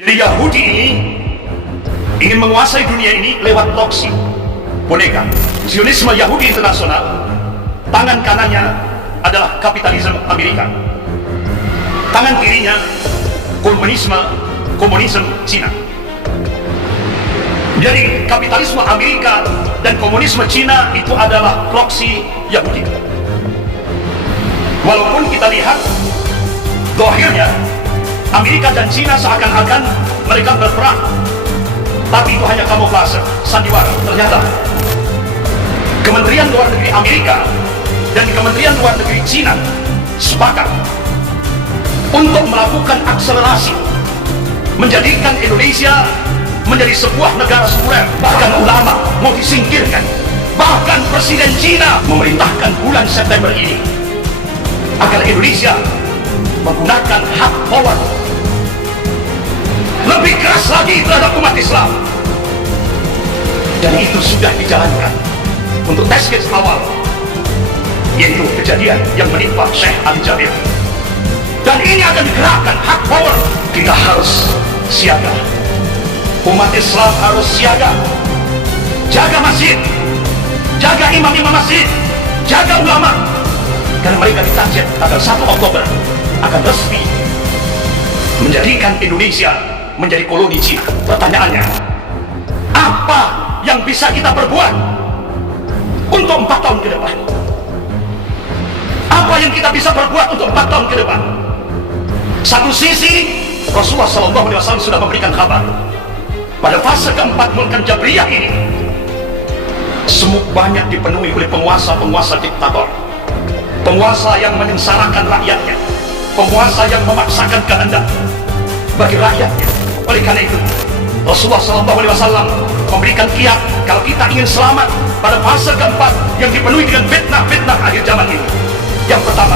Jadi Yahudi ini ingin menguasai dunia ini lewat proksi, boneka. Zionisme Yahudi internasional, tangan kanannya adalah kapitalisme Amerika, tangan kirinya komunisme Cina. Jadi kapitalisme Amerika dan komunisme Cina itu adalah proksi Yahudi. Walaupun kita lihat dohirnya Amerika dan Cina seakan-akan mereka berperang, tapi itu hanya kamuflase, sandiwara. Ternyata Kementerian Luar Negeri Amerika dan Kementerian Luar Negeri Cina sepakat untuk melakukan akselerasi, menjadikan Indonesia menjadi sebuah negara sekuler. Bahkan ulama mau disingkirkan. Bahkan Presiden Cina memerintahkan bulan September ini agar Indonesia menggunakan hak power lebih keras lagi terhadap umat Islam. Dan itu sudah dijalankan untuk test case awal, yaitu kejadian yang menimpa Syekh Ali Jabir. Dan ini akan digerakkan hak power. Kita harus siaga, umat Islam harus siaga, jaga masjid, jaga imam-imam masjid, jaga ulama, karena mereka ditarget tanggal 1 Oktober akan resmi menjadikan Indonesia menjadi koloni Cina. Pertanyaannya, apa yang bisa kita perbuat untuk 4 tahun ke depan? Apa yang kita bisa perbuat untuk 4 tahun ke depan? Satu sisi, Rasulullah SAW sudah memberikan kabar pada fase keempat Mulkan Jabriyah ini, semut banyak dipenuhi oleh penguasa-penguasa diktator, penguasa yang menyengsarakan rakyatnya, penguasa yang memaksakan kehendak bagi rakyatnya. Oleh karena itu, Rasulullah SAW memberikan kiat kalau kita ingin selamat pada fase keempat yang dipenuhi dengan fitnah-fitnah akhir zaman ini. Yang pertama,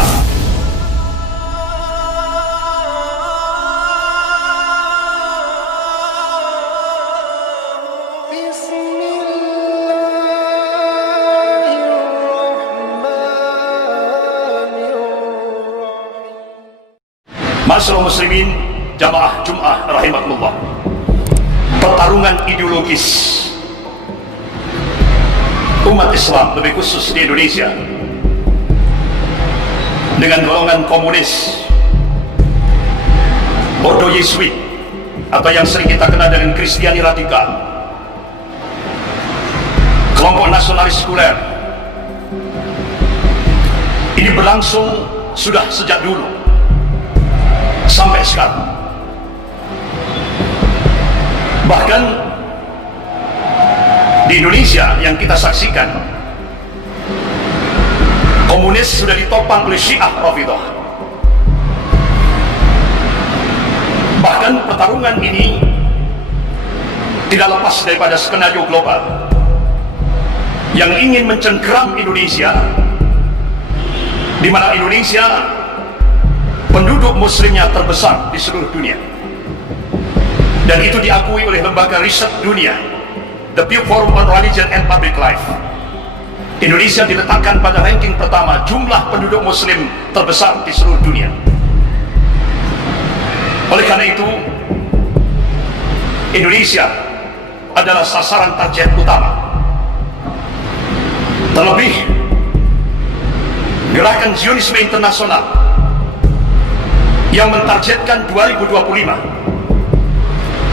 Masyaallah muslimin jamaah Jum'ah rahimakumullah, pertarungan ideologis umat Islam lebih khusus di Indonesia dengan golongan komunis, Ordo Yesuit, atau yang sering kita kenal dengan Kristiani radikal, kelompok nasionalis sekuler, ini berlangsung sudah sejak dulu sampai sekarang. Bahkan di Indonesia yang kita saksikan, komunis sudah ditopang oleh Syiah Rafidhah. Bahkan pertarungan ini tidak lepas daripada skenario global yang ingin mencengkeram Indonesia, di mana Indonesia penduduk muslimnya terbesar di seluruh dunia, dan itu diakui oleh lembaga riset dunia, The Pew Forum on Religion and Public Life. Indonesia diletakkan pada ranking pertama jumlah penduduk muslim terbesar di seluruh dunia. Oleh karena itu, Indonesia adalah sasaran target utama. Terlebih, gerakan Zionisme internasional yang mentargetkan 2025.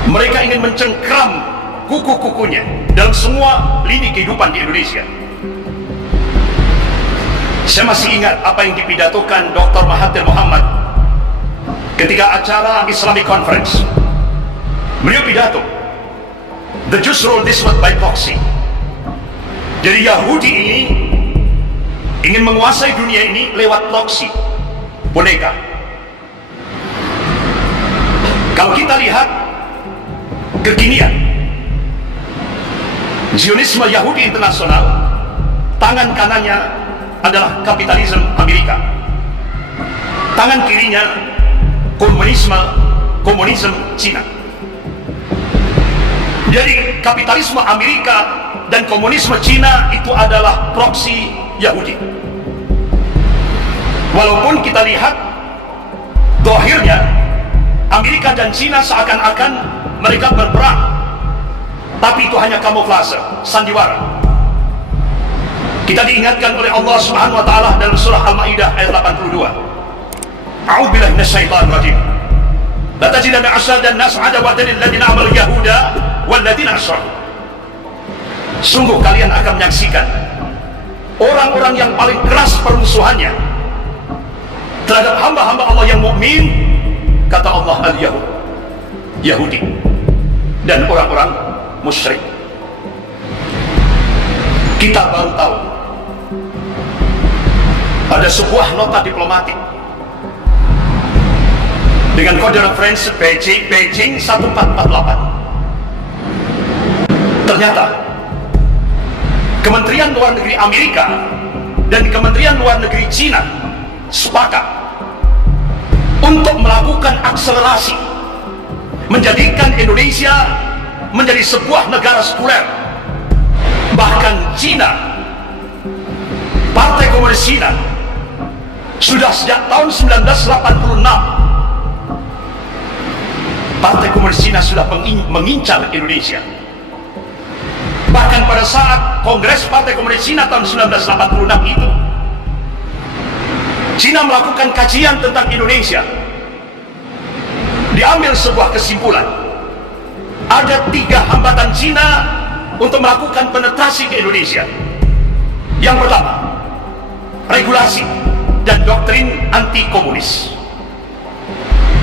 Mereka ingin mencengkeram kuku-kukunya dalam semua lini kehidupan di Indonesia. Saya masih ingat apa yang dipidatokan Dr. Mahathir Muhammad ketika acara Islamic Conference. Beliau pidato, "The Jews rule this world by proxy." Jadi Yahudi ini ingin menguasai dunia ini lewat proxy, boneka. Kalau kita lihat kekinian, Zionisme Yahudi internasional, tangan kanannya adalah kapitalisme Amerika, tangan kirinya komunisme Cina. Jadi kapitalisme Amerika dan komunisme Cina itu adalah proksi Yahudi. Walaupun kita lihat dohirnya Amerika dan Cina seakan-akan mereka berperang, tapi itu hanya kamuflase, sandiwara. Kita diingatkan oleh Allah Subhanahu wa taala dalam surah Al-Maidah ayat 82. A'udzubillahi minasyaitonir rajim. La tajidanna ashadan nas 'adawatan lil ladzina amanu yahuda wal ladzina asyraku. Sungguh kalian akan menyaksikan orang-orang yang paling keras permusuhannya terhadap hamba-hamba Allah yang mukmin, kata Allah, al-Yahud, Yahudi, dan orang-orang musyrik. Kita baru tahu ada sebuah nota diplomatik dengan kode referensi Beijing 1448. Ternyata Kementerian Luar Negeri Amerika dan Kementerian Luar Negeri Cina sepakat untuk melakukan akselerasi, menjadikan Indonesia menjadi sebuah negara sekuler. Bahkan Cina, Partai Komunis Cina, sudah sejak tahun 1986 Partai Komunis Cina sudah mengincar Indonesia. Bahkan pada saat Kongres Partai Komunis Cina tahun 1986 itu, Cina melakukan kajian tentang Indonesia. Diambil sebuah kesimpulan, ada 3 hambatan Cina untuk melakukan penetrasi ke Indonesia. Yang pertama, regulasi dan doktrin anti komunis.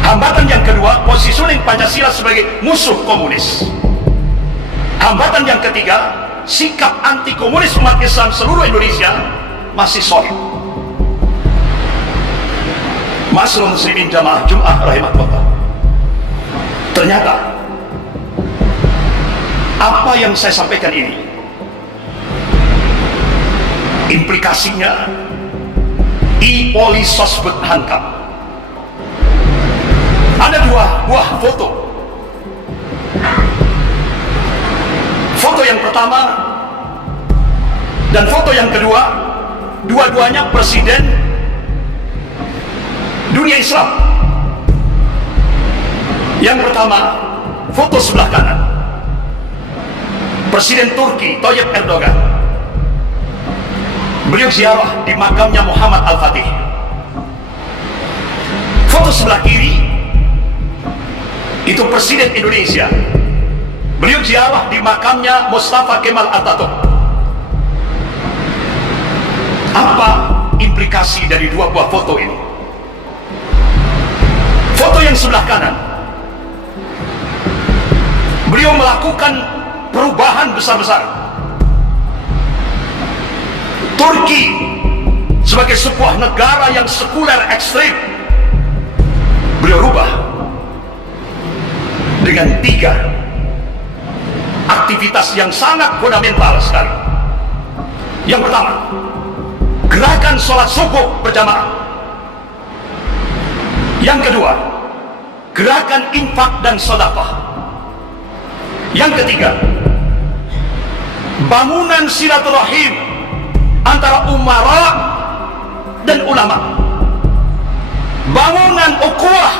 Hambatan yang kedua, positioning Pancasila sebagai musuh komunis. Hambatan yang ketiga, sikap anti komunis umat Islam seluruh Indonesia masih solid. Ma'asyiral muslimin jamaah Jum'ah rahimakumullah. Ternyata apa yang saya sampaikan ini implikasinya i-Polisosbud Hankam. Ada 2 buah foto. Foto yang pertama dan foto yang kedua, dua-duanya presiden dunia Islam. Yang pertama, foto sebelah kanan, Presiden Turki Tayyip Erdogan. Beliau ziarah di makamnya Muhammad Al-Fatih. Foto sebelah kiri itu Presiden Indonesia. Beliau ziarah di makamnya Mustafa Kemal Atatürk. Apa implikasi dari 2 buah foto ini? Foto yang sebelah kanan, beliau melakukan perubahan besar-besaran. Turki sebagai sebuah negara yang sekuler ekstrim, beliau rubah dengan 3 aktivitas yang sangat fundamental sekali. Yang pertama, gerakan sholat subuh berjamaah. Yang kedua, gerakan infak dan sedekah. Yang ketiga, bangunan silaturahim antara umara dan ulama, bangunan ukhuwah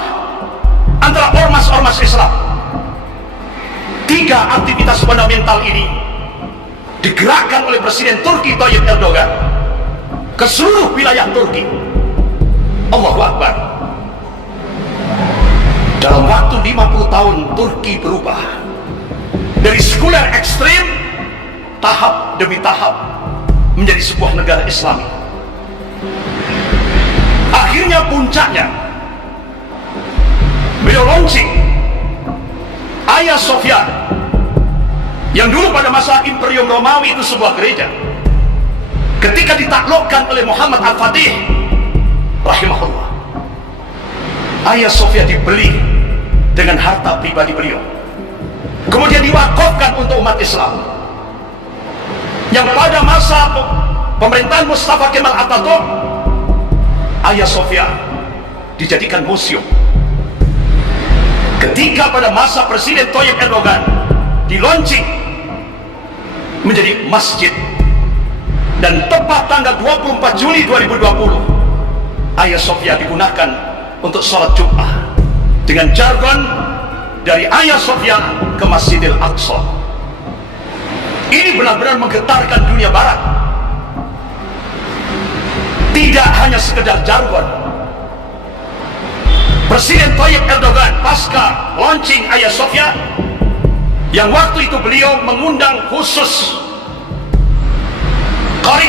antara ormas-ormas Islam. 3 aktivitas fundamental ini digerakkan oleh Presiden Turki Tayyip Erdogan ke seluruh wilayah Turki. Allahu Akbar. Dalam waktu 50 tahun Turki berubah dari sekuler ekstrim tahap demi tahap menjadi sebuah negara Islami. Akhirnya puncaknya beliau launching Hagia Sophia, yang dulu pada masa Imperium Romawi itu sebuah gereja. Ketika ditaklukkan oleh Muhammad Al-Fatih rahimahullah, Hagia Sophia dibeli dengan harta pribadi beliau, kemudian diwakafkan untuk umat Islam. Yang pada masa pemerintahan Mustafa Kemal Atatürk, Hagia Sophia dijadikan museum. Ketika pada masa Presiden Tayyip Erdogan di-launching menjadi masjid, dan tepat tanggal 24 Juli 2020 Hagia Sophia digunakan untuk sholat Jumat dengan jargon dari Hagia Sophia ke Masjidil Aqsa. Ini benar-benar menggetarkan dunia barat. Tidak hanya sekedar jargon. Presiden Tayyip Erdogan pasca launching Hagia Sophia, yang waktu itu beliau mengundang khusus qari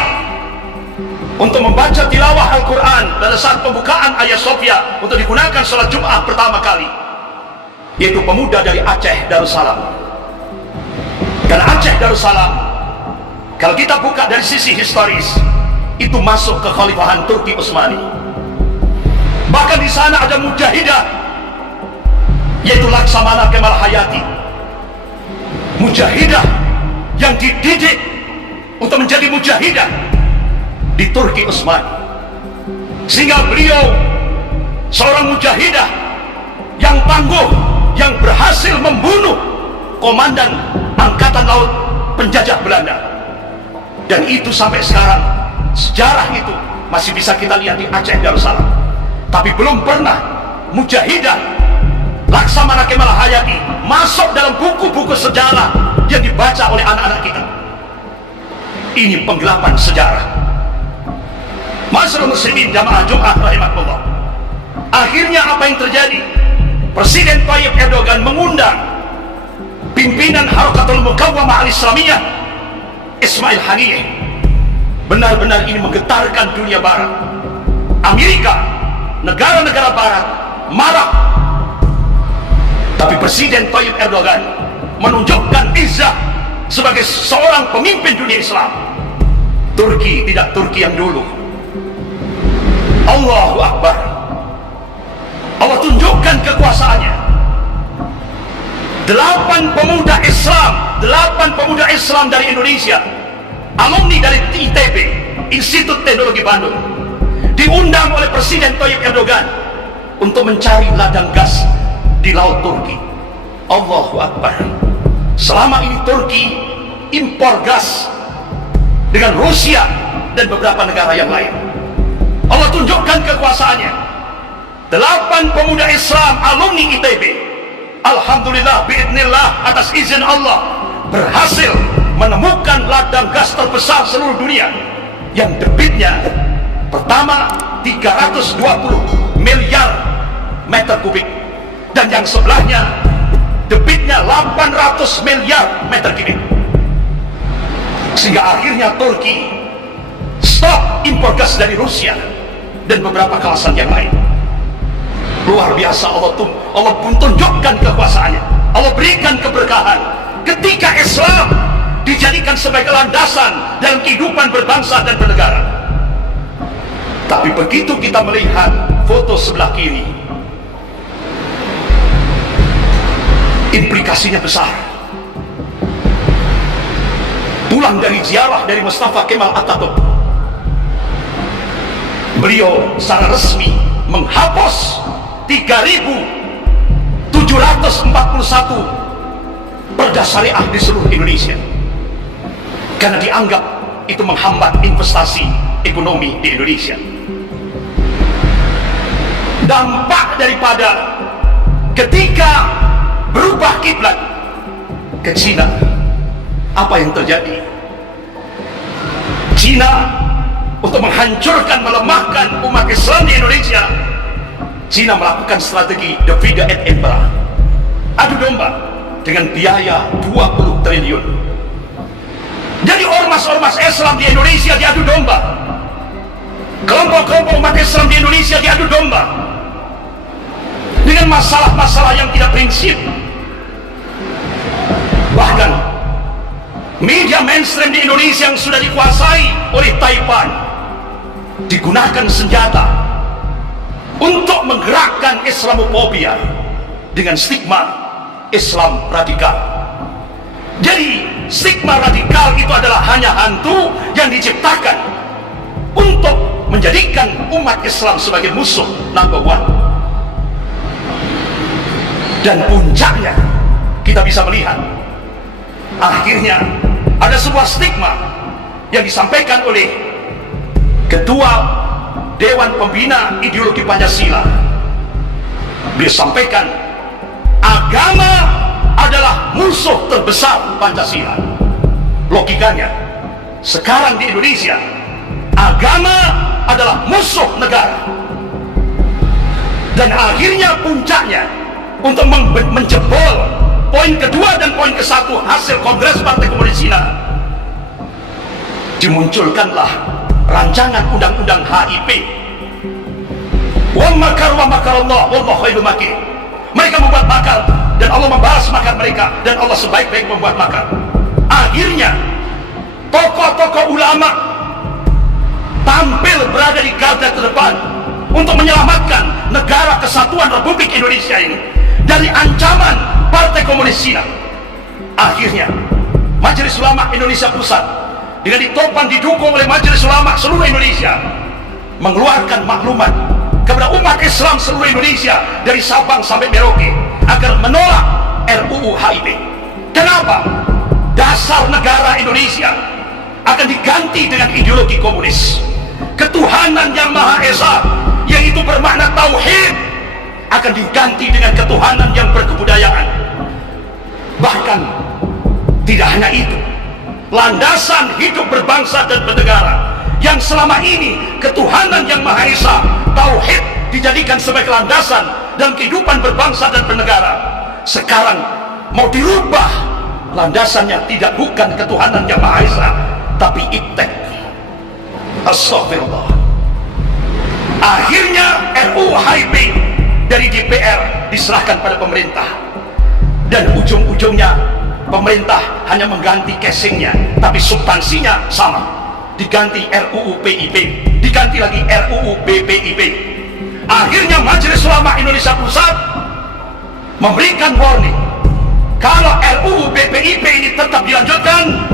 untuk membaca tilawah Al-Quran pada saat pembukaan Hagia Sophia untuk digunakan sholat Jum'ah pertama kali, yaitu pemuda dari Aceh Darussalam. Dan Aceh Darussalam, kalau kita buka dari sisi historis, itu masuk ke Khalifahan Turki Utsmani. Bahkan di sana ada mujahidah, yaitu Laksamana Kemal Hayati, mujahidah yang dididik untuk menjadi mujahidah di Turki Utsmani, sehingga beliau seorang mujahidah yang tangguh, yang berhasil membunuh komandan Angkatan Laut penjajah Belanda. Dan itu sampai sekarang sejarah itu masih bisa kita lihat di Aceh Darussalam. Tapi belum pernah mujahidah Laksamana Kemal Hayati masuk dalam buku-buku sejarah yang dibaca oleh anak-anak kita. Ini penggelapan sejarah. Masyaallah muslimin jamaah Jumat rahimakumullah. Akhirnya apa yang terjadi? Presiden Tayyip Erdogan mengundang pimpinan Harakatul Muqawamah Al-Islamiyah Ismail Haniyeh. Benar-benar ini menggetarkan dunia barat. Amerika, negara-negara barat marah. Tapi Presiden Tayyip Erdogan menunjukkan izah sebagai seorang pemimpin dunia Islam. Turki tidak Turki yang dulu. Allahu Akbar. Allah tunjukkan kekuasaannya. 8 pemuda Islam dari Indonesia, alumni dari ITB, Institut Teknologi Bandung, diundang oleh Presiden Tayyip Erdogan untuk mencari ladang gas di Laut Turki. Allahu Akbar. Selama ini Turki impor gas dengan Rusia dan beberapa negara yang lain. Allah tunjukkan kekuasaannya. 8 pemuda Islam alumni ITB, alhamdulillah biidznillah, atas izin Allah, berhasil menemukan ladang gas terbesar seluruh dunia yang debitnya pertama 320 miliar meter kubik, dan yang sebelahnya debitnya 800 miliar meter kubik. Sehingga akhirnya Turki stop impor gas dari Rusia dan beberapa kawasan yang lain. Luar biasa. Allah pun tunjukkan kekuasaannya. Allah berikan keberkahan ketika Islam dijadikan sebagai landasan dalam kehidupan berbangsa dan bernegara. Tapi begitu kita melihat foto sebelah kiri, implikasinya besar. Pulang dari ziarah dari Mustafa Kemal Atatürk, beliau secara resmi menghapus 3.741 perda syariah di seluruh Indonesia, karena dianggap itu menghambat investasi ekonomi di Indonesia. Dampak daripada ketika berubah kiblat ke Cina, apa yang terjadi? Cina untuk menghancurkan, melemahkan umat Islam di Indonesia, Cina melakukan strategi divide et impera, adu domba dengan biaya 20 triliun. Jadi ormas-ormas Islam di Indonesia diadu domba, kelompok-kelompok umat Islam di Indonesia diadu domba dengan masalah-masalah yang tidak prinsip. Bahkan media mainstream di Indonesia yang sudah dikuasai oleh Taipan digunakan senjata untuk menggerakkan Islamofobia dengan stigma Islam radikal. Jadi stigma radikal itu adalah hanya hantu yang diciptakan untuk menjadikan umat Islam sebagai musuh number one. Dan puncaknya kita bisa melihat akhirnya ada sebuah stigma yang disampaikan oleh Ketua Dewan Pembina Ideologi Pancasila, Beliau sampaikan, agama adalah musuh terbesar Pancasila. Logikanya, sekarang di Indonesia, agama adalah musuh negara. Dan akhirnya puncaknya, untuk menjebol poin kedua dan poin ke-1 hasil Kongres Partai Komunis Cina, dimunculkanlah rancangan undang-undang HIP. Wa makar Allah, wallahu khairul makirin. Mereka membuat makar dan Allah membalas makar mereka, dan Allah sebaik-baik membuat makar. Akhirnya tokoh-tokoh ulama tampil berada di garda terdepan untuk menyelamatkan negara kesatuan Republik Indonesia ini dari ancaman Partai Komunis Cina. Akhirnya Majelis Ulama Indonesia Pusat dengan ditopang didukung oleh Majelis Ulama seluruh Indonesia mengeluarkan maklumat kepada umat Islam seluruh Indonesia dari Sabang sampai Merauke agar menolak RUU HIP. Kenapa? Dasar negara Indonesia akan diganti dengan ideologi komunis. Ketuhanan yang Maha Esa, yaitu bermakna tauhid, akan diganti dengan ketuhanan yang berkebudayaan. Bahkan tidak hanya itu, landasan hidup berbangsa dan bernegara yang selama ini ketuhanan yang Maha Esa, tauhid, dijadikan sebagai landasan dalam kehidupan berbangsa dan bernegara, sekarang mau dirubah landasannya, tidak bukan ketuhanan yang Maha Esa, tapi iptek. Astagfirullah. Akhirnya RUU HIP dari DPR diserahkan pada pemerintah, dan ujung-ujungnya pemerintah hanya mengganti casingnya, tapi substansinya sama, diganti RUU PIP, diganti lagi RUU BPIP. Akhirnya Majelis Ulama Indonesia Pusat memberikan warning, kalau RUU BPIP ini tetap dilanjutkan,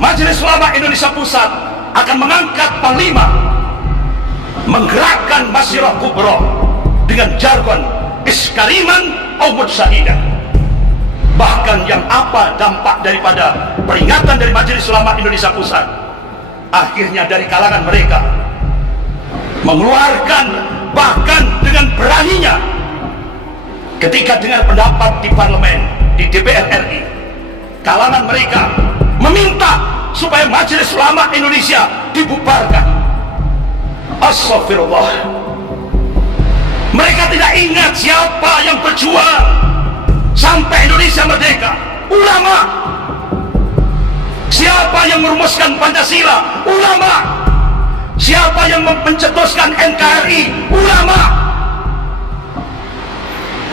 Majelis Ulama Indonesia Pusat akan mengangkat panglima, menggerakkan Masyirah Kubra dengan jargon iskaliman au mujsahidan. Bahkan yang apa dampak daripada peringatan dari Majelis Ulama Indonesia Pusat, akhirnya dari kalangan mereka mengeluarkan, bahkan dengan beraninya ketika dengar pendapat di parlemen, di DPR RI, kalangan mereka meminta supaya Majelis Ulama Indonesia dibubarkan. Astagfirullah. Mereka tidak ingat siapa yang berjuang sampai Indonesia merdeka. Ulama. Siapa yang merumuskan Pancasila? Ulama. Siapa yang mencetuskan NKRI? Ulama.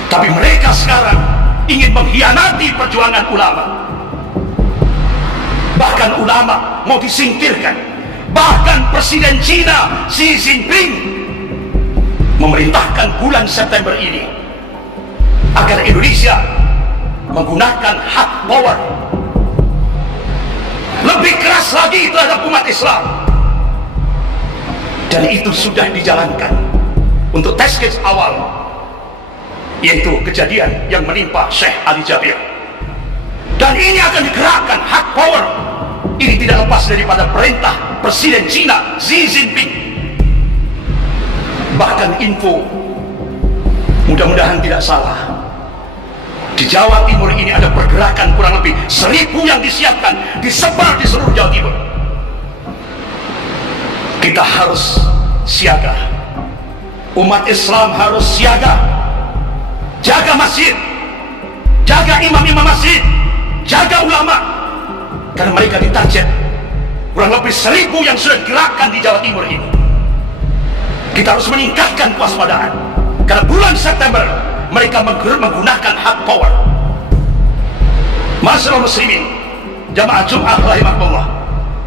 Tapi mereka sekarang ingin mengkhianati perjuangan ulama. Bahkan ulama mau disingkirkan. Bahkan Presiden Cina Xi Jinping memerintahkan bulan September ini agar Indonesia menggunakan hard power lebih keras lagi terhadap umat Islam. Dan itu sudah dijalankan untuk test case awal, yaitu kejadian yang menimpa Syekh Ali Jabir. Dan ini akan digerakkan hard power. Ini tidak lepas daripada perintah Presiden Cina Xi Jinping. Bahkan info, mudah-mudahan tidak salah, di Jawa Timur ini ada pergerakan kurang lebih 1000 yang disiapkan, disebar di seluruh Jawa Timur. Kita harus siaga. Umat Islam harus siaga. Jaga masjid, jaga imam-imam masjid, jaga ulama. Karena mereka ditarget kurang lebih 1000 yang sudah digerakkan di Jawa Timur ini. Kita harus meningkatkan kewaspadaan, karena bulan September mereka menggunakan hard power. Masyaallah muslimin, jamaah Jumat rahimahullah,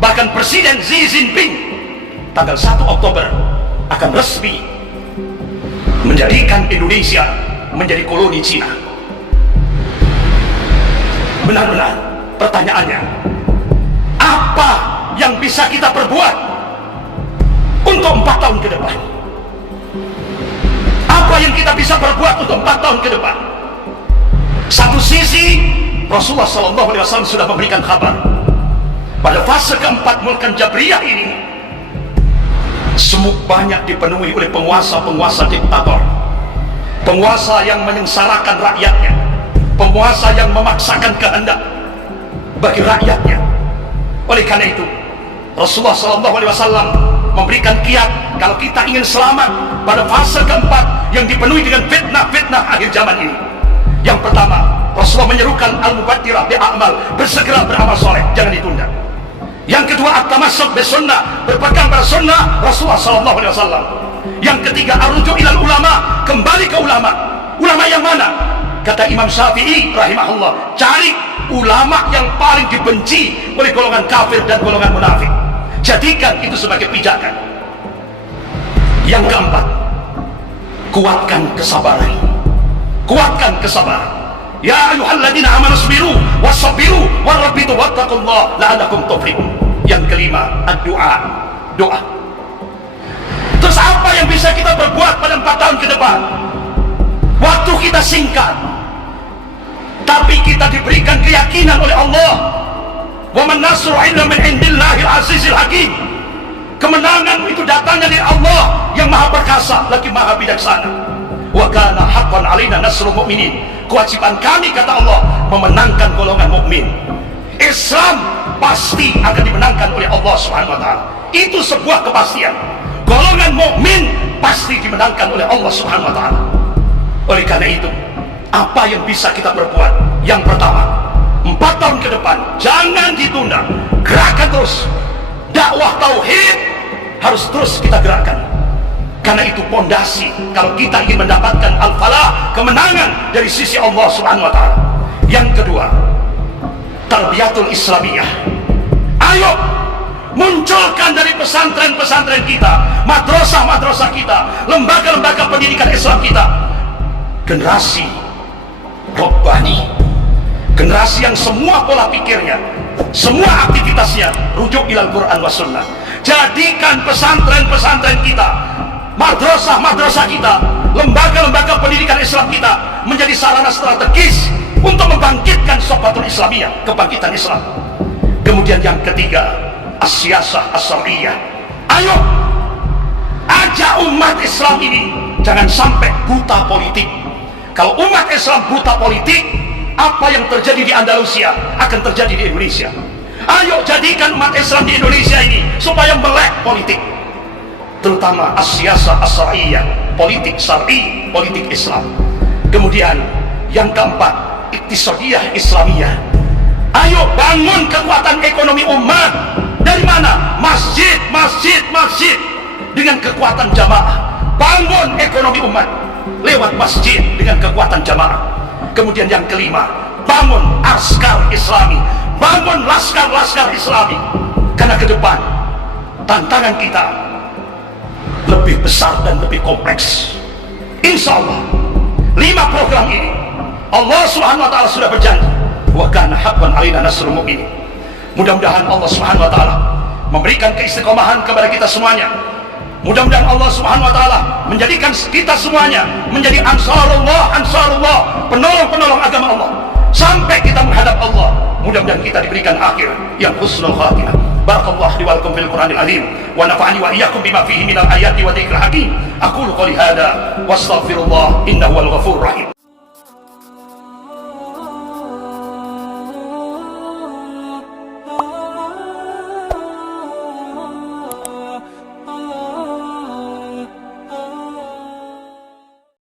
bahkan Presiden Xi Jinping tanggal 1 Oktober akan resmi menjadikan Indonesia menjadi koloni Cina. Benar-benar pertanyaannya, apa yang bisa kita perbuat untuk 4 tahun ke depan? Apa yang kita bisa perbuat untuk 4 tahun ke depan? Satu sisi, Rasulullah SAW sudah memberikan kabar, pada fase keempat Mulkan Jabriyah ini semua banyak dipenuhi oleh penguasa-penguasa diktator penguasa yang menyengsarakan rakyatnya, penguasa yang memaksakan kehendak bagi rakyatnya. Oleh karena itu Rasulullah SAW memberikan kiat kalau kita ingin selamat pada fase keempat yang dipenuhi dengan fitnah-fitnah akhir zaman ini. Yang pertama, Rasulullah menyerukan al-mubadirah bi'amal, bersegera beramal soleh, jangan ditunda. Yang kedua, at-tamassuk bisunnah, berpegang pada sunnah Rasulullah SAW. Yang ketiga, ar-ruju' ilal ulama, kembali ke ulama. Ulama yang mana? Kata Imam Syafi'i rahimahullah, cari ulama yang paling dibenci oleh golongan kafir dan golongan munafik, jadikan itu sebagai pijakan. Yang keempat, kuatkan kesabaran. Kuatkan kesabaran. Ya ayyuhalladzina amanu sabiru wasabiru warabitu wattaqullah la'allakum tuflihun. Yang kelima, doa. Doa. Terus apa yang bisa kita berbuat pada 4 tahun ke depan? Waktu kita singkat, tapi kita diberikan keyakinan oleh Allah. Wa man nasru illa min indillahil azizil hakim. Kemenangan itu datangnya dari Allah yang maha perkasa lagi maha bijaksana. Wa kana haqqan alaina nasrul mu'minin. Kewajiban kami, kata Allah, memenangkan golongan mukmin. Islam pasti akan dimenangkan oleh Allah Subhanahu wa taala. Itu sebuah kepastian. Golongan mukmin pasti dimenangkan oleh Allah Subhanahu wa taala. Oleh karena itu, apa yang bisa kita berbuat? Yang pertama, 4 tahun ke depan jangan ditunda, gerakan terus. Dakwah tauhid harus terus kita gerakan, karena itu pondasi kalau kita ingin mendapatkan al-falah, kemenangan dari sisi Allah Subhanahu wa taala. Yang kedua, tarbiyatul islamiyah. Ayo munculkan dari pesantren-pesantren kita, madrasah-madrasah kita, lembaga-lembaga pendidikan Islam kita, generasi Rabbani, generasi yang semua pola pikirnya, semua aktivitasnya rujuk ilal Quran wa sunnah. Jadikan pesantren-pesantren kita, madrasah-madrasah kita, lembaga-lembaga pendidikan Islam kita menjadi sarana strategis untuk membangkitkan sohbatul Islamiyah, kebangkitan Islam. Kemudian yang ketiga, as-siyasah as-syar'iyyah. Ayo ajak umat Islam ini jangan sampai buta politik. Kalau umat Islam buta politik, apa yang terjadi di Andalusia akan terjadi di Indonesia. Ayo jadikan umat Islam di Indonesia ini supaya melek politik, terutama as-siyasah as-syar'iyyah, politik syar'i, politik Islam. Kemudian yang keempat, iktisadiyah Islamiyah. Ayo bangun kekuatan ekonomi umat. Dari mana? Masjid, masjid, masjid. Dengan kekuatan jamaah, bangun ekonomi umat lewat masjid dengan kekuatan jamaah. Kemudian yang kelima, bangun askar Islami, bangun laskar-laskar Islami. Karena ke depan tantangan kita lebih besar dan lebih kompleks. Insya Allah 5 program ini Allah Subhanahu wa taala sudah berjanji, wa kana haqqan alaina nasrul mu'minin. Mudah-mudahan Allah Subhanahu wa taala memberikan keistiqomahan kepada kita semuanya. Mudah-mudahan Allah Subhanahu wa taala menjadikan kita semuanya menjadi ansarullah, ansarullah, penolong-penolong agama Allah sampai kita menghadap Allah. Mudah-mudahan kita diberikan akhir yang husnul khatimah. Barakallahu li wa lakum fil Qur'anil azim wa nafa'ani wa iyyakum bima fihi minal ayati wa dzikril hakim. Aqulu qouli hadza wastaghfirullah innahu wal ghafurur rahim.